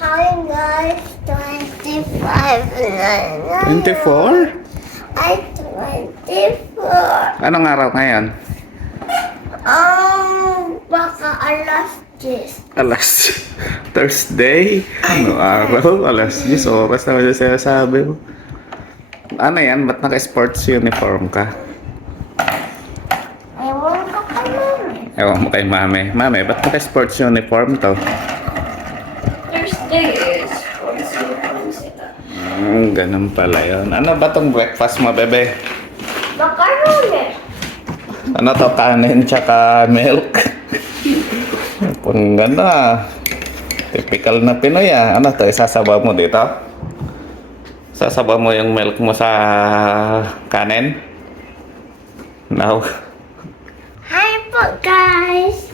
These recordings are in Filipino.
Hi guys, 25 na 24? Ay, 24. Anong araw ngayon? Um, baka alas 10. Alas Thursday? Ano araw? Alas 10 oras naman yung sinasabi mo. Ano yan? Ba't naka-sports uniform ka? Ewan ko pa mami. Ewan mo kay mami. Mami, ba't naka-sports uniform to? Hmm, ganun pala yun. Ano ba tong breakfast mo, bebe? Macaroni. Ano to? Kanin tsaka milk? Pang ganda. Typical na Pinoy ah. Ano to? Isasabaw mo dito? Sasabaw mo yung milk mo sa kanin? No. Hi po guys.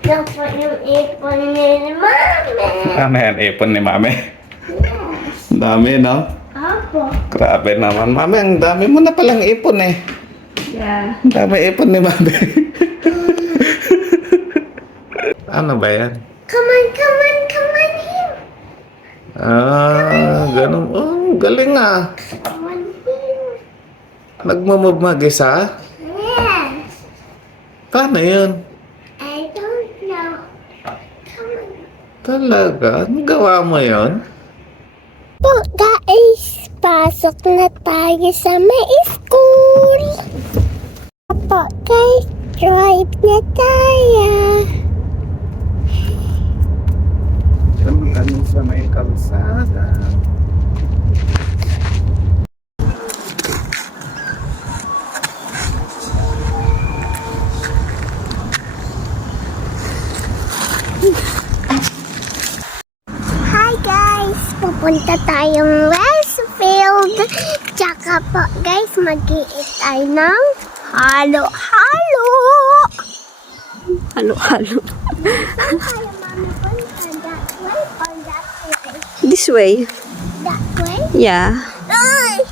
Dapat yung ipon ni mami. Ano yan? Ipon ni mami? Ang dami, no? Apo. Grabe naman. Mami, ang dami mo na palang ipon eh. Yeah. Ang dami ipon ni mami. ano ba yan? Come on, come on, come on here. Ah, ganun. Oh, galing ah. Come on here. Nagmamove mag-isa? Yes. Paano yun? I don't know. Come on. Talaga? Ang gawa mo yun? Po guys, pasok na tayo sa may school. Po guys, drive na tayo. Ganun ganun sa may kalsada. Pupunta tayong Westfield. Tsaka po guys, mag tayo ng halo-halo. Halo-halo. This way. That way? Yeah. Ay!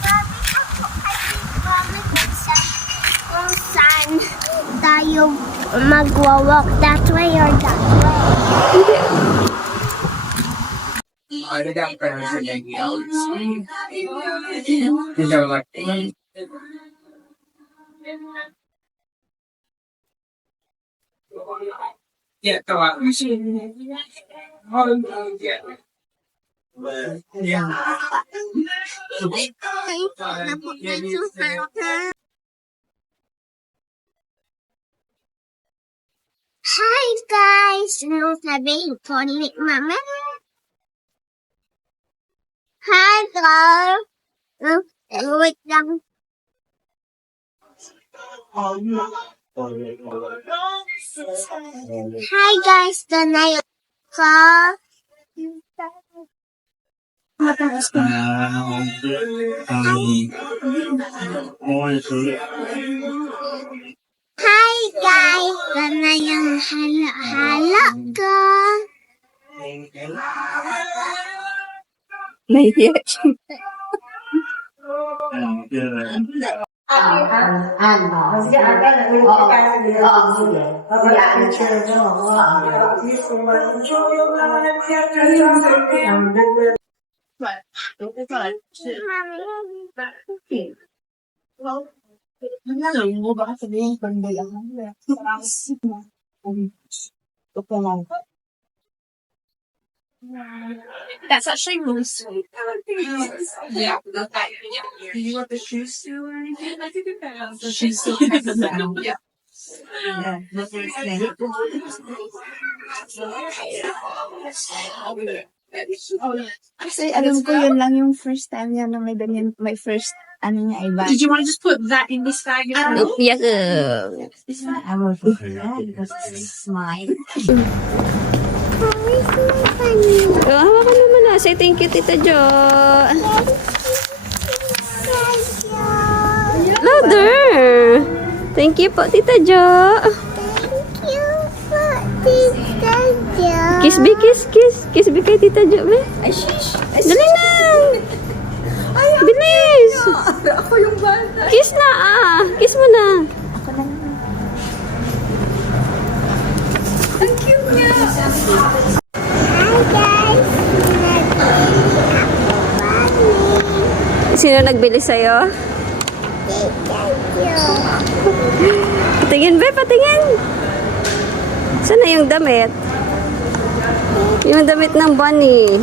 Sabi ako kasi mami kung saan, kung saan tayo magwa-walk that way or that way. I got friends in Yankee Ellis. You know, like, yeah, go out. Oh, yeah. Yeah. Hi guys! Ano sabihin po ni Mama? Hi girl! Uh, wait lang. Hi guys! guy Mama yang halak-halak ke? Mayat. Ăn, ăn, ăn. Dạ, cái này mình cái này mình ăn gì vậy? Dạ, ăn chơi cho họ. Đúng rồi. Đúng rồi. That's actually really sweet. Yeah. Do you want the shoes too or anything? I think it has. The shoes too. Yeah. Oh, yeah. Kasi alam ko yun lang yung first time niya na may ganyan, my first, ano niya, bag. Did you want to just put that in this bag? Yes, uh, This one? I will put that because it's mine. Oh, hawakan naman na. Say thank you, Tita Jo. Louder! Thank you po, Tita Jo. Kiss be, kiss, kiss. Kiss be kay Tita Jo, be. Ay, shish. Ay, shish. Dali na. Ay, ako Bilis. Yun, ako yung bata. Kiss na, ah. Kiss mo na. Ako na yun. Ang cute niya. Hi, guys. Sino nagbili sa'yo? Patingin, be, patingin. Sana yung damit? Yung damit ng bunny.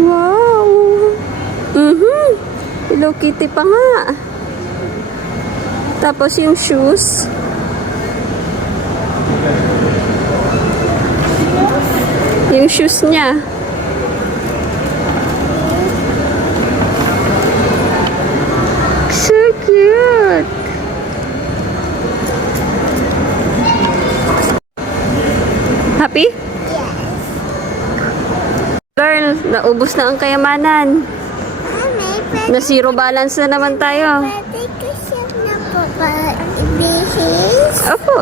Wow! Mhm. Hello Kitty pa nga. Tapos yung shoes. Yung shoes niya. Naubos na ang kayamanan. Na zero balance na naman tayo. pwede ko siya na po ba ibihis? Opo.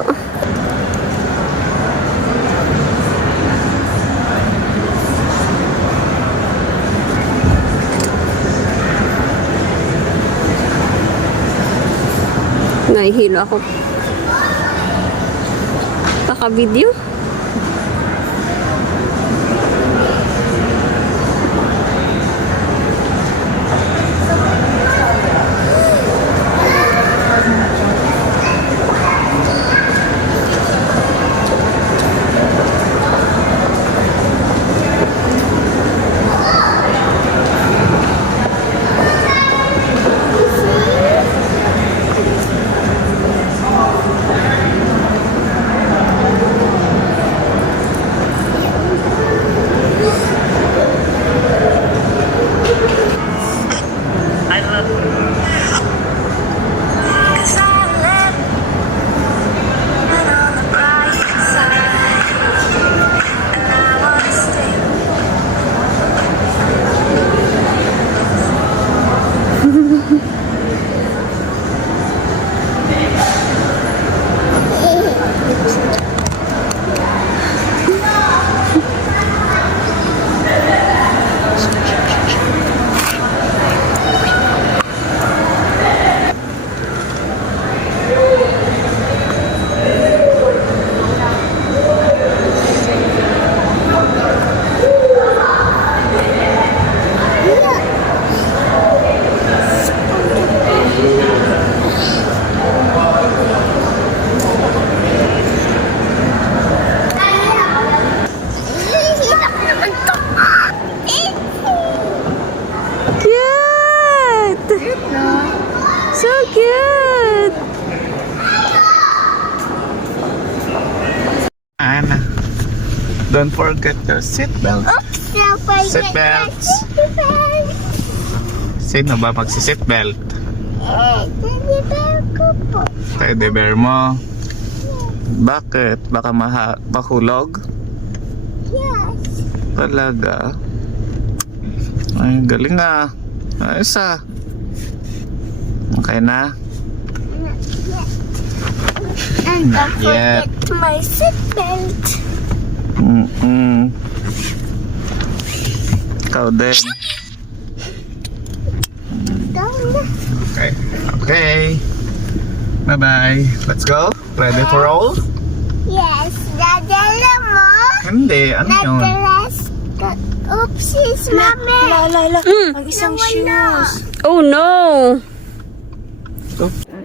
Nahihilo ako. Paka-video. Don't forget your seatbelt. Oops, Seatbelts. Sino ba magsi-seatbelt? Eh, seatbelt ko po. Teddy bear mo. Bakit? Baka maha mahulog? Yes. Talaga? Ay, galing ah. Ayos ah. Okay na? And don't yet. forget my seatbelt. Mm-mm. Ikaw din. Okay. Okay. Bye-bye. Let's go. Ready to roll? Yes, dadala mo. Hindi. Ano yun? Oopsies, mami. Lala, Mm. ang isang shoes. Oh no!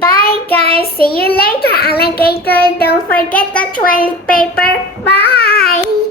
Bye, guys. See you later, alligator. Don't forget the toilet paper. Bye.